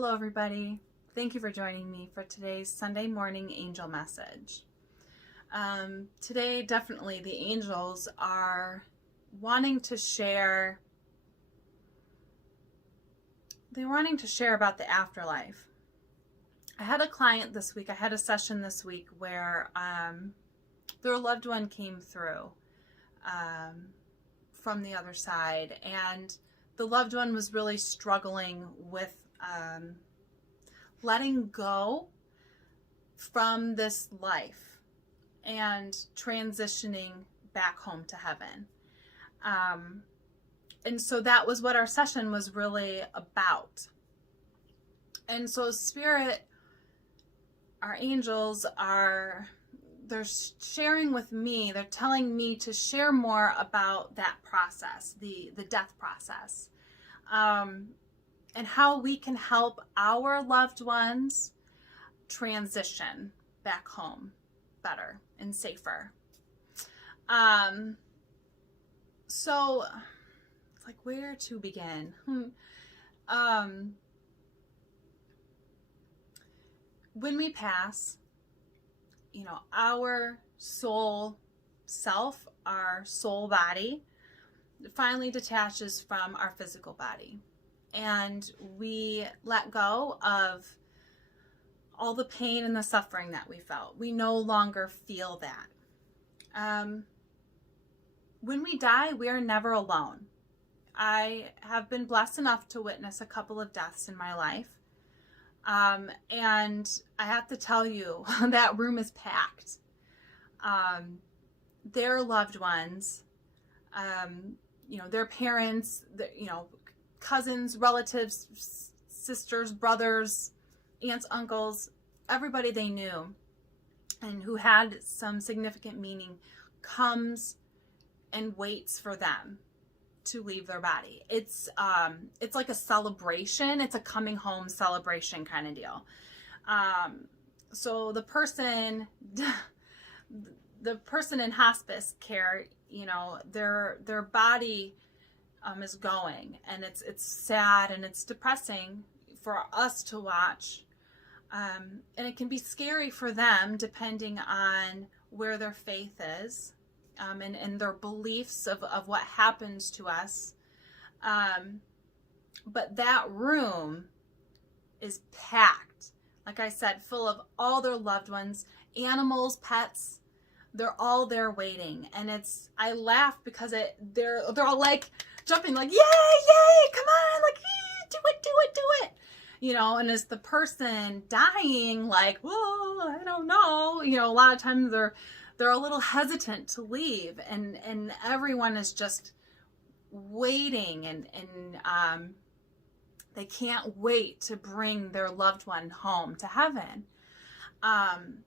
Hello everybody. Thank you for joining me for today's Sunday morning angel message. Today definitely the angels are wanting to share about the afterlife. I had a client this week, I had a session this week where their loved one came through from the other side, and the loved one was really struggling with letting go from this life and transitioning back home to heaven. And so that was what our session was really about. And so Spirit, our angels they're sharing with me, they're telling me to share more about that process, the death process. And how we can help our loved ones transition back home better and safer. So it's like, where to begin? When we pass, our soul self, our soul body, finally detaches from our physical body. And we let go of all the pain and the suffering that we felt. We no longer feel that. When we die, we are never alone. I have been blessed enough to witness a couple of deaths in my life. And I have to tell you, that room is packed. Their loved ones, their parents, cousins, relatives, sisters, brothers, aunts, uncles, everybody they knew and who had some significant meaning comes and waits for them to leave their body. It's like a celebration. It's a coming home celebration kind of deal. So the person in hospice care, their body is going, and it's sad and it's depressing for us to watch, and it can be scary for them depending on where their faith is, and their beliefs of what happens to us, but that room is packed, like I said, full of all their loved ones, animals, pets. They're all there waiting, and I laugh because they're all like jumping, like, yay, come on, like, do it. And as the person dying, like, whoa, I don't know. A lot of times they're a little hesitant to leave, and everyone is just waiting, and they can't wait to bring their loved one home to heaven.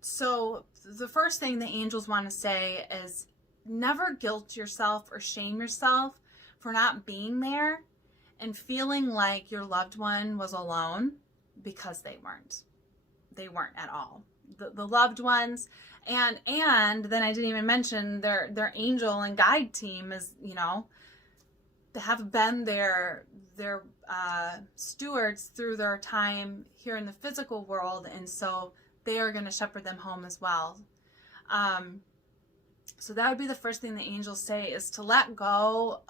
So the first thing the angels want to say is never guilt yourself or shame yourself for not being there and feeling like your loved one was alone, because they weren't. They weren't at all. The loved ones, and then I didn't even mention their angel and guide team is, they have been their stewards through their time here in the physical world, and so they are going to shepherd them home as well. So that would be the first thing the angels say, is to let go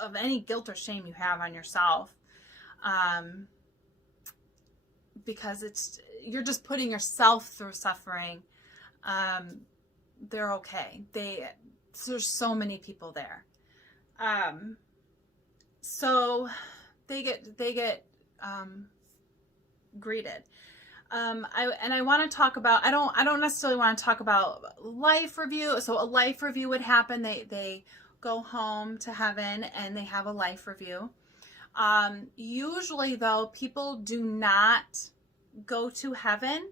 of any guilt or shame you have on yourself. Because you're just putting yourself through suffering. They're okay. There's so many people there. So they get greeted. I want to talk about, I don't necessarily want to talk about life review. So a life review would happen. They go home to heaven and they have a life review. Usually though, people do not go to heaven,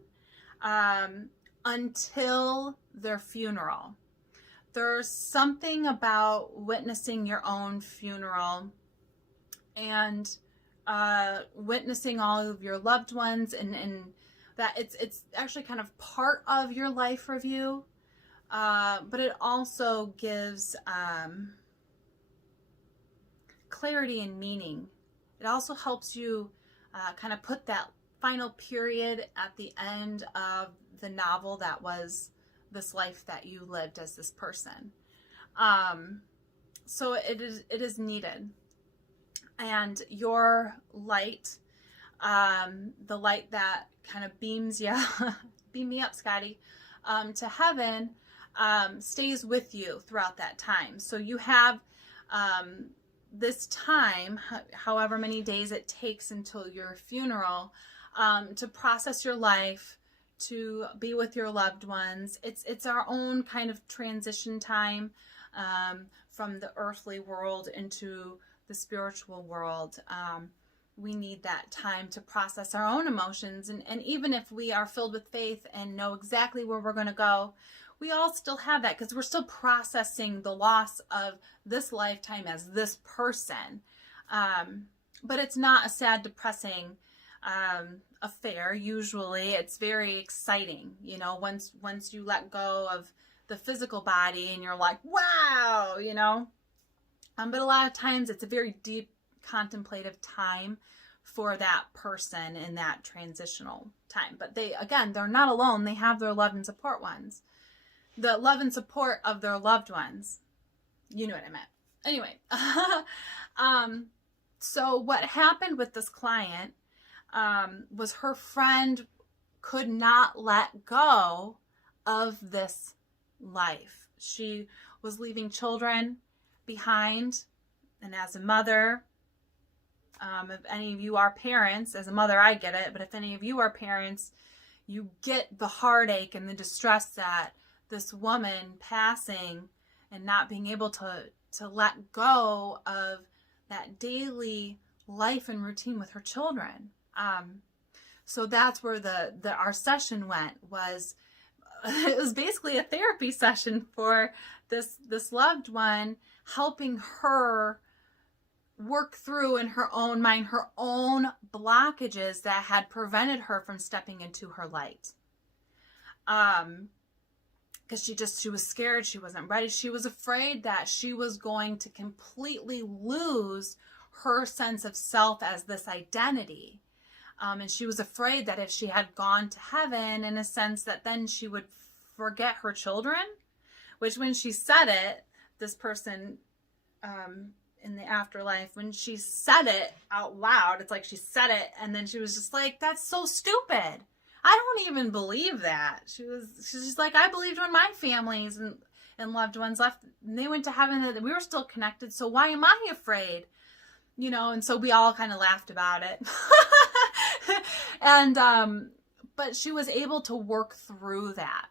until their funeral. There's something about witnessing your own funeral and, witnessing all of your loved ones, and that it's actually kind of part of your life review, but it also gives clarity and meaning. It also helps you kind of put that final period at the end of the novel that was this life that you lived as this person. So it is needed. And your light, the light that kind of beams you, beam me up, Scotty, to heaven, stays with you throughout that time. So you have this time, however many days it takes until your funeral, to process your life, to be with your loved ones. It's our own kind of transition time from the earthly world into the spiritual world. We need that time to process our own emotions. And even if we are filled with faith and know exactly where we're going to go, we all still have that because we're still processing the loss of this lifetime as this person. But it's not a sad, depressing affair. Usually it's very exciting, you know, once you let go of the physical body and you're like, wow, you know. But a lot of times it's a very deep contemplative time for that person in that transitional time. But they're not alone. They have their love and support ones. The love and support of their loved ones. You know what I meant. Anyway, so what happened with this client was her friend could not let go of this life. She was leaving children behind, and as a mother, if any of you are parents, as a mother I get it, but if any of you are parents, you get the heartache and the distress that this woman passing and not being able to let go of that daily life and routine with her children. So that's where our session went. It was basically a therapy session for this loved one, helping her work through in her own mind her own blockages that had prevented her from stepping into her light. Because she was scared, she wasn't ready, she was afraid that she was going to completely lose her sense of self as this identity. And she was afraid that if she had gone to heaven, in a sense, that then she would forget her children, which when she said it, this person in the afterlife, when she said it out loud, it's like she said it and then she was just like, that's so stupid. I don't even believe that. She's just like, I believed when my families and loved ones left and they went to heaven that we were still connected. So why am I afraid? You know, and so we all kind of laughed about it. And, but she was able to work through that.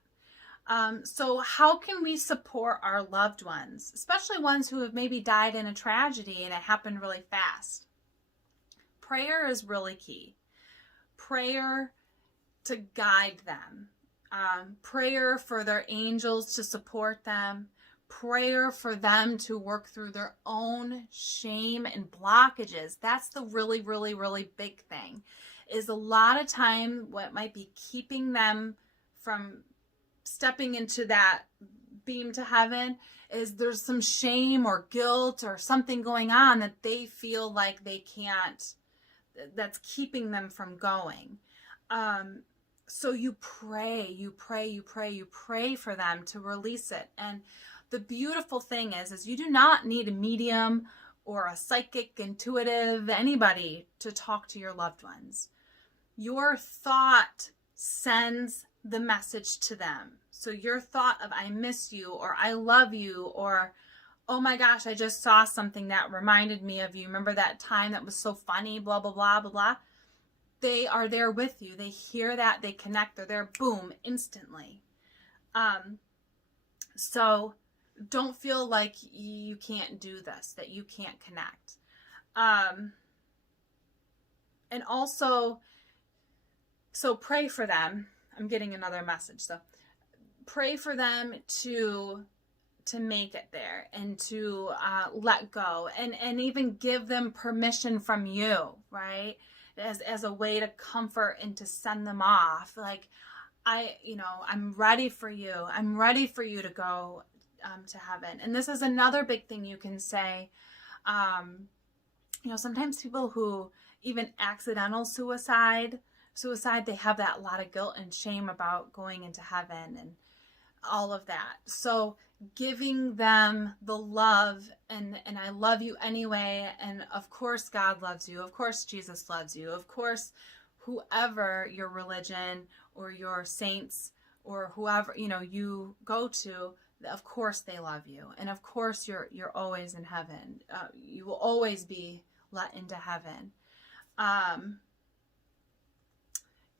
So how can we support our loved ones, especially ones who have maybe died in a tragedy and it happened really fast? Prayer is really key. Prayer to guide them. Prayer for their angels to support them. Prayer for them to work through their own shame and blockages. That's the really, really, really big thing. Is a lot of time what might be keeping them from stepping into that beam to heaven is there's some shame or guilt or something going on that they feel like they can't, that's keeping them from going. So you pray for them to release it. And the beautiful thing is you do not need a medium or a psychic, intuitive, anybody to talk to your loved ones. Your thought sends the message to them. So your thought of I miss you, or I love you, or oh my gosh, I just saw something that reminded me of you. Remember that time that was so funny, blah, blah, blah, blah, blah. They are there with you. They hear that, they connect, they're there, boom, instantly. So don't feel like you can't do this, that you can't connect. And also, so pray for them. I'm getting another message. So pray for them to make it there and to let go and even give them permission from you, right? As a way to comfort and to send them off. Like, I'm ready for you. I'm ready for you to go to heaven. And this is another big thing you can say. Sometimes people who even accidental suicide, suicide, they have that lot of guilt and shame about going into heaven and all of that. So giving them the love and I love you anyway, and of course God loves you, of course Jesus loves you, of course whoever your religion or your saints or whoever you go to, of course they love you, and of course you're always in heaven. You will always be let into heaven.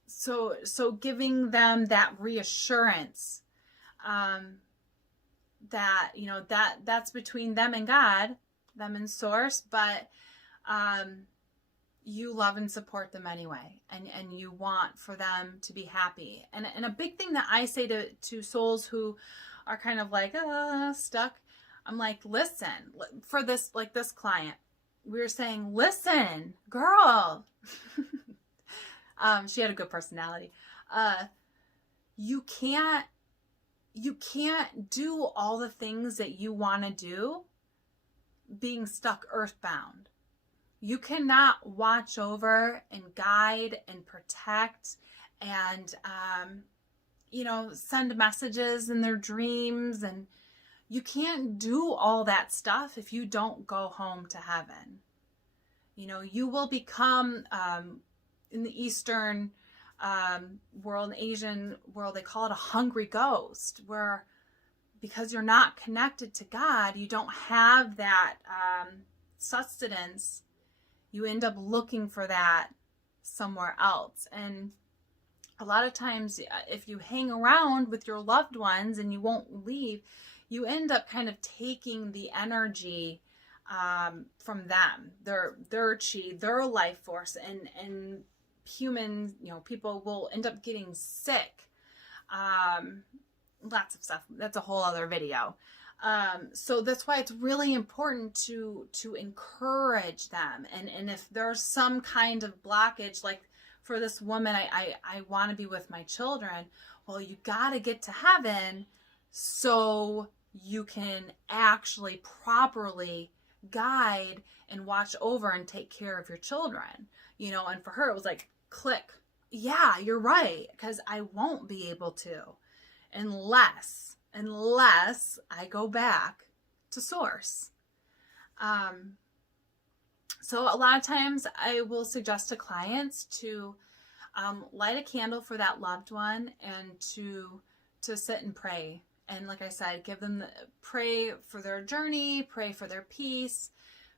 So giving them that reassurance, that that's between them and God, them and Source, but you love and support them anyway, and you want for them to be happy. And a big thing that I say to souls who are kind of like stuck, I'm like, listen, for this, like this client, we were saying, listen, girl. She had a good personality. You can't do all the things that you want to do being stuck earthbound. You cannot watch over and guide and protect and, send messages in their dreams. And you can't do all that stuff if you don't go home to heaven. You will become, in the Eastern world, Asian world, they call it a hungry ghost, where because you're not connected to God, you don't have that sustenance. You end up looking for that somewhere else. And a lot of times, if you hang around with your loved ones and you won't leave, you end up kind of taking the energy from them, their chi, their life force, and human, people will end up getting sick. Lots of stuff. That's a whole other video. So that's why it's really important to encourage them. And if there's some kind of blockage, like for this woman, I want to be with my children. Well, you got to get to heaven so you can actually properly guide and watch over and take care of your children. And for her, it was like, click. Yeah, you're right. Because I won't be able to unless I go back to Source. So a lot of times I will suggest to clients to light a candle for that loved one and to sit and pray. And like I said, pray for their journey, pray for their peace,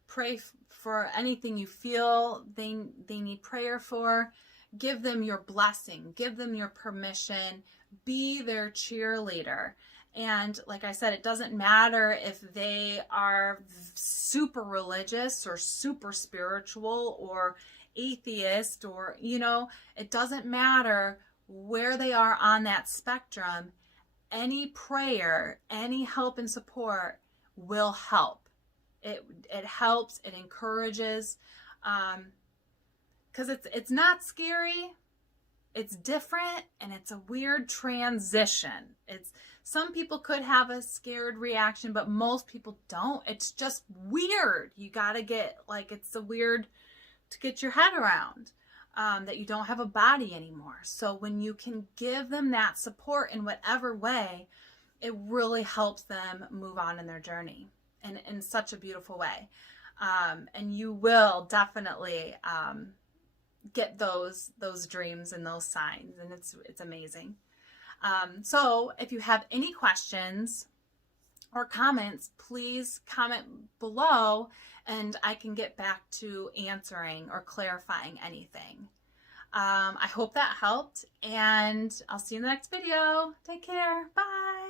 pray for anything you feel they need prayer for. Give them your blessing, give them your permission, be their cheerleader. And like I said, it doesn't matter if they are super religious or super spiritual or atheist or, it doesn't matter where they are on that spectrum. Any prayer, any help and support will help. It helps, it encourages, because it's not scary, it's different, and it's a weird transition. Some people could have a scared reaction, but most people don't. It's just weird. You gotta get, it's a weird to get your head around, that you don't have a body anymore. So when you can give them that support in whatever way, it really helps them move on in their journey in such a beautiful way. And you will definitely get those dreams and those signs, and it's amazing. So if you have any questions or comments, please comment below and I can get back to answering or clarifying anything. I hope that helped, and I'll see you in the next video. Take care. Bye.